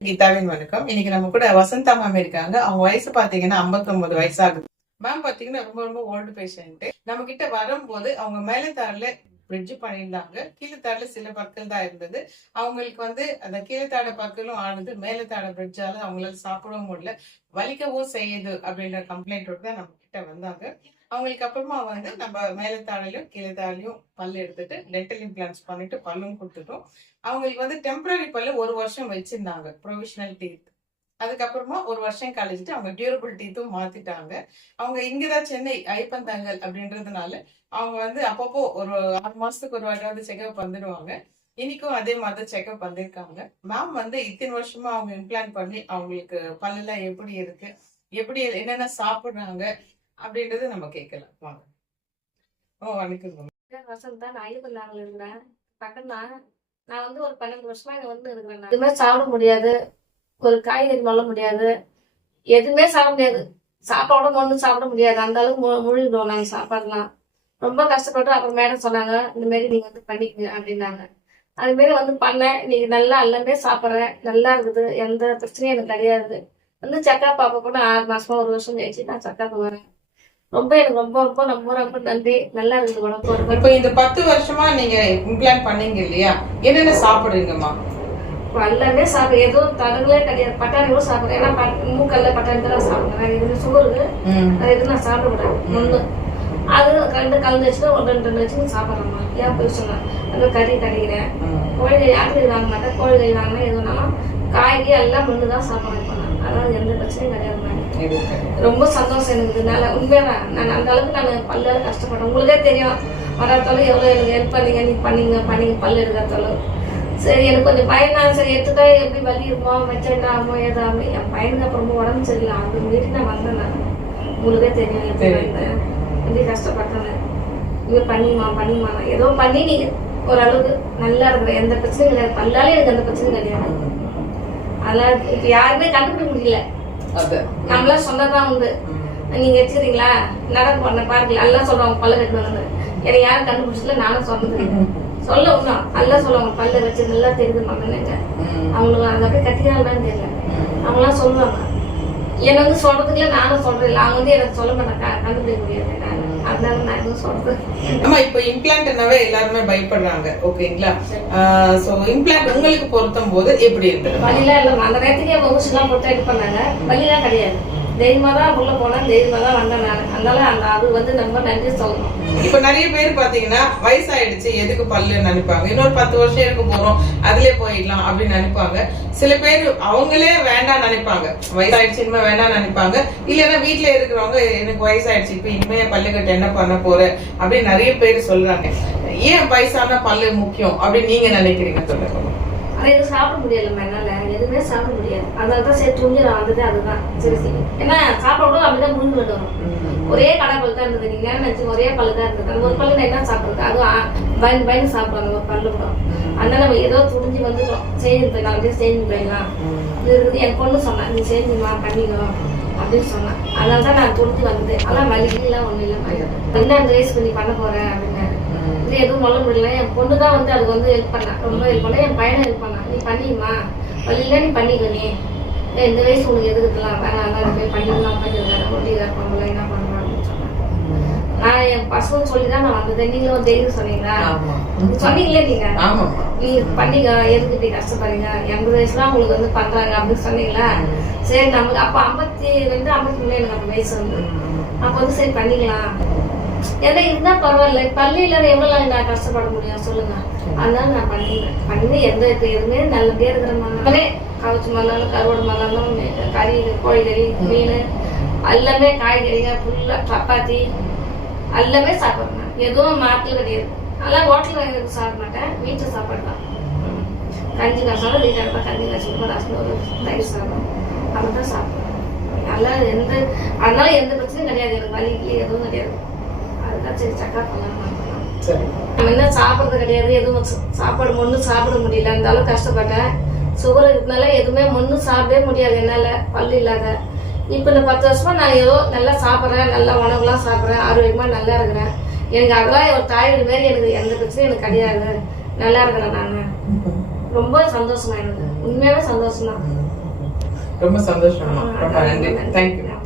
கீதாவின் வணக்கம். இன்னைக்கு நம்ம கூட வசந்தா மேம் இருக்காங்க. அவங்க வயசு பாத்தீங்கன்னா 59 வயசு ஆகுது மேம் பாத்தீங்கன்னா ரொம்ப ரொம்ப ஓல்டு பேஷண்ட் நம்ம கிட்ட வரும்போது அவங்க மேலே தாரில பிரிட்ஜ் பண்ணியிருந்தாங்க. கீழே சில பற்கள் தான் இருந்தது. அவங்களுக்கு வந்து அந்த கீழே தாட பற்களும் ஆனது மேலே பிரிட்ஜால அவங்களால சாப்பிடவும் முடியல. வலிக்கவும் செய்யுது அப்படின்ற கம்ப்ளைண்டோட தான் நம்ம கிட்ட வந்தாங்க. அவங்களுக்கு அப்புறமா வந்து நம்ம மேலே தாழையும் கீழே பல் எடுத்துட்டு டென்டல் இம்ப்ளான்ஸ் பண்ணிட்டு பல்லும் கொடுத்துட்டோம். அவங்களுக்கு வந்து டெம்பரரி பல்லு ஒரு வருஷம் வச்சிருந்தாங்க. ப்ரொவிஷனல் டீத் அதுக்கப்புறமா ஒரு வருஷம் கழிச்சிட்டு அவங்க டியூரபிள் டீத்தும் மாத்திட்டாங்க. அவங்க இங்கதான் சென்னை ஐப்பந்தாங்கல் அப்படின்றதுனால அவங்க வந்து அப்பப்போ ஒரு ஆறு மாசத்துக்கு ஒரு வாட்டியாவது செக்அப் வந்துடுவாங்க. இன்னைக்கும் அதே மாதிரி செக்அப் வந்திருக்காங்க மேம் வந்து இத்தனை வருஷமா அவங்க இம்ப்ளான் பண்ணி அவங்களுக்கு பல்லெல்லாம் எப்படி இருக்கு? எப்படி என்னென்ன சாப்பிடுறாங்க? அப்படின்றது நம்ம கேட்கலாம். வாங்க. ஓ வணக்கம் வசந்தா நான் ஐயப்பந்தாங்கல இருக்கிறேன் பக்கம் தான் நான் வந்து ஒரு பன்னெண்டு வருஷமா இங்க வந்து இருக்கிறேன் நான். எதுவுமே சாப்பிட முடியாது. ஒரு காய்கறி மல்ல முடியாது. எதுவுமே சாப்பிட முடியாது. சாப்பாடும் ஒன்றும் சாப்பிட முடியாது. அந்த அளவுக்கு மு முழுகிடுவோம் நாங்கள் சாப்பாடுலாம். ரொம்ப கஷ்டப்பட்டு அப்புறம் மேடம் சொன்னாங்க இந்த மாரி நீங்க வந்து பண்ணிக்கங்க அப்படின்னாங்க. அது மாரி வந்து பண்ணேன். நீங்க நல்லா எல்லாமே சாப்பிட்றேன். நல்லா இருக்குது. எந்த பிரச்சனையும் எனக்கு கிடையாது. வந்து சக்கா பாப்பா கூட ஆறு மாசமா ஒரு வருஷம் கழிச்சு நான் செக்கப் வரேன். ரொம்ப எனக்கு ரொம்ப ரொம்ப ரொம்ப ரொம்ப நன்றி. நல்லா இருக்குது உடம்பு. ஒரு இப்போ இந்த பத்து வருஷமா நீங்க இம்ப்ளான் பண்ணீங்க இல்லையா? என்னென்ன சாப்பிடுறீங்கம்மா? எல்லாமே சாப்பிடு எதுவும் தடங்களே கிடையாது. பட்டாணி கூட சாப்பிடுறேன் ஏன்னா மூக்கல்ல பட்டாணி தான் சாப்பிடுறேன் எதுவுமே சுகருக்கு அது எதுவும் நான் சாப்பிடக்கூடாது. ஒன்று அது ரெண்டு கலந்து வச்சுட்டு ஒரு ரெண்டு ரெண்டு வச்சு சாப்பிட்றேம்மா. ஏன் போய் சொன்னேன் அந்த கறி கடிக்கிறேன் கோழிக்கறி ஆட்டுக்கறி வாங்க மாட்டேன் கோழிக்கறி வாங்கினா எதுனாலும் காய்கறி எல்லாம் முன்னு தான் சாப்பிட்றேன் இப்போ நான் அதாவது எந்த பிரச்சனையும் கிடையாது ரொம்ப சந்தோஷம் எனக்கு. இதனால உண்மையாக நான் அந்த அளவுக்கு நான் பல்லால கஷ்டப்பட்டேன் உங்களுக்கே தெரியும். வராத்தாலும் எவ்வளோ எனக்கு ஹெல்ப் பண்ணீங்க நீ பண்ணீங்க பண்ணீங்க பல் எடுக்காத்தாலும் சரி எனக்கு கொஞ்சம் பயம் தான் சரி எடுத்துட்டா எப்படி வலி இருக்குமோ? மெச்சண்டா ஆகுமோ ஏதாமோ என் பையனுக்கு அப்புறமா உடம்பு சரியில்லை. அது மீறி நான் வந்தேன் நான். உங்களுக்கே தெரியும் எப்படி. வந்தேன். எப்படி கஷ்டப்பட்டேன்னு இங்கே பண்ணிமா பண்ணிமா ஏதோ பண்ணி நீங்க ஓரளவுக்கு நல்லா இருக்கிற எந்த பிரச்சனையும் கிடையாது. பல்லாலே எனக்கு எந்த பிரச்சனையும் கிடையாது. அதெல்லாம் இப்போ யாருமே கண்டுபிடிக்க முடியல. அது. நம்மளா சொன்னதான் உண்டு. நீங்க வச்சுக்கிறீங்களா நடக்க போன பார்க்கல எல்லாம் சொல்லுவாங்க பல்ல கட்டு வந்து எனக்கு யாரும் கண்டுபிடிச்சல நானும் சொன்னது. சொல்ல ஒண்ணும் எல்லாம் சொல்லுவாங்க பல்ல வச்சு நல்லா தெரியுது மகனுங்க அவங்களுக்கு அதை அப்படியே கட்டிக்கிறாங்களான்னு தெரியல. அவங்களாம் சொல்லுவாங்க. என்னை வந்து சொல்றதுக்குள்ள நானும் சொல்றேன். இல்லை அவங்க வந்து எனக்கு சொல்ல மாட்டாங்க கண்டுபிடிக்க முடியாது அதனால நான் எதுவும் சொல்றது ஆமா இப்போ இம்ப்ளான்ட்னாவே எல்லாருமே பயப்படுறாங்க. ஓகேங்களா? சோ இம்ப்ளான்ட் உங்களுக்கு பொருத்தும் போது எப்படி இருக்குது வழிலாம் இல்லை அந்த நேரத்துக்கே ஊசிலாம் போட்டு இது பண்ணாங்க. வழிலாம் கிடையாது. தைரியமாக தான் உள்ள போனேன் தைரியமாக தான் வந்தேன் நான். அதனால அந்த அது வந்து நம்ம நன்றி சொல்லணும். இப்ப நிறைய பேர் பாத்தீங்கன்னா வயசாயிடுச்சு எதுக்கு பல்லு நினைப்பாங்க. இன்னொரு பத்து வருஷம் இருக்க போறோம் அதுலயே போயிடலாம் அப்படின்னு நினைப்பாங்க. சில பேர் அவங்களே வேண்டாம் நினைப்பாங்க. வயசாயிடுச்சு இனிமே வேண்டாம் நினைப்பாங்க. இல்லைன்னா வீட்டுல இருக்கிறவங்க எனக்கு வயசாயிடுச்சு இப்ப இனிமே பல்லு கட்டு என்ன பண்ண போற? அப்படின்னு நிறைய பேர் சொல்றாங்க. ஏன் வயசான பல்லு முக்கியம் அப்படின்னு நீங்க நினைக்கிறீங்க சொல்லுங்க. ஆனால் எதுவும் சாப்பிட முடியலம்மா என்னால. எதுவுமே சாப்பிட முடியாது. அதனால தான் சரி துணிஞ்சு நான் வந்தது அதுதான். சரி சரி. ஏன்னா சாப்பிட கூட அப்படிதான் முன்னு கொண்டு வரும். ஒரே கடை பல்லு தான் இருந்தது. நீங்க என்ன நினைச்சு ஒரே பல்லு தான் இருந்தது. அந்த ஒரு பல்லு நான் என்ன சாப்பிடுறது? அதுவும் பயந்து பயந்து சாப்பிடுவாங்க ஒரு பல்லு கூட. அதனால நம்ம ஏதோ துணிஞ்சு வந்துட்டோம் செஞ்சு நாலு பேர் செஞ்சு போயிடலாம் இது இருக்குது. என் பொண்ணு சொன்னேன் நீ செஞ்சுமா பண்ணிக்கோ அப்படின்னு சொன்னேன் அதனால தான் நான் துணிஞ்சு வந்தது. ஆனால் வலிக்கலாம் ஒன்றும் இல்லை என்ன வயசுக்கு நீ பண்ண போறேன் அப்படின்னாரு இது எதுவும் சொல்ல முடியல. என் பொண்ணு தான் வந்து அதுக்கு வந்து ஹெல்ப் பண்ணா. ரொம்ப ஹெல்ப் பண்ணா. என் பையனை ஹெல்ப் பண்ணா. நீ பண்ணியுமா வழியில நீ பண்ணிக்க நீ. இந்த வயசு உனக்கு எதுக்குலாம் வேணாம் அதான் போய் பண்ணிக்கலாம் பண்ணிருக்காரு ஒட்டிக்கார பொம்பளை என்ன பண்ணுறோம் அப்படின்னு சொன்னேன் நான் என் பசங்க சொல்லி தான் நான் வந்தது. நீங்களும் தைரியம் சொன்னீங்களா? சொன்னீங்களே நீங்க? நீங்க பண்ணிக்க. எதுக்கு இப்படி கஷ்டப்படுறீங்க? எண்பது வயசுல உங்களுக்கு வந்து பண்றாங்க அப்படின்னு சொன்னீங்களா? சரி நமக்கு அப்ப ஐம்பத்தி ரெண்டு ஐம்பத்தி மூணு எனக்கு அந்த வயசு வந்து. அப்ப வந்து சரி பண்ணிக்கலாம். ஏன்னா இருந்தா பரவாயில்ல. பள்ளி இல்லாத எவ்வளவு நான் கஷ்டப்பட முடியும் சொல்லுங்க. அதனால நான் பண்ணிடுறேன் பண்ணி எந்த இப்ப எதுவுமே பேர் இருக்கிற மாதிரி கவுச்சு மல்லாலும் கருவாடு மல்லாலும் கறி கோழிக்கறி மீன் எல்லாமே காய்கறிங்க ஃபுல்லாக சப்பாத்தி எல்லாமே சாப்பிட்றேன் எதுவும் மாட்டில் கிடையாது. அதெல்லாம் ஹோட்டலில் வாங்கி சாப்பிட மாட்டேன். வீட்டில் சாப்பாடு தான். கஞ்சி காசாலும் வீட்டில் இருப்பேன் கஞ்சி காய்ச்சி ரசம் ஒரு தயிர் சாதம். அதை தான் சாப்பிடுவேன். நல்லா எந்த அதனால எந்த பிரச்சனையும் கிடையாது. எனக்கு வலிக்கு எதுவும் கிடையாது. அதுதான் சரி சக்கா பண்ணலாம் சரி. நம்ம என்ன சாப்பிட்றது கிடையாது எதுவும் சாப்பாடு ஒன்றும் சாப்பிட முடியல அளவுக்கு கஷ்டப்பட்டேன். சுகர் இருக்கிறதுனால எதுவுமே ஒன்றும் சாப்பிடவே முடியாது என்னால் பல்லு இல்லாத. இப்போ இந்த பத்து வருஷமா நான் ஏதோ நல்லா சாப்பிட்றேன் நல்லா உணவுலாம் சாப்பிட்றேன் ஆரோக்கியமாக நல்லா இருக்கிறேன். எனக்கு அதெல்லாம் ஒரு தாய் வீடு மாரி எனக்கு எந்த பிரச்சனையும் எனக்கு கிடையாது. நல்லா இருக்கிறேன் நான். ரொம்ப சந்தோஷமா எனக்கு. உண்மையாவே சந்தோஷம் தான் ரொம்ப சந்தோஷமா. ரொம்ப நன்றி. தேங்க்யூ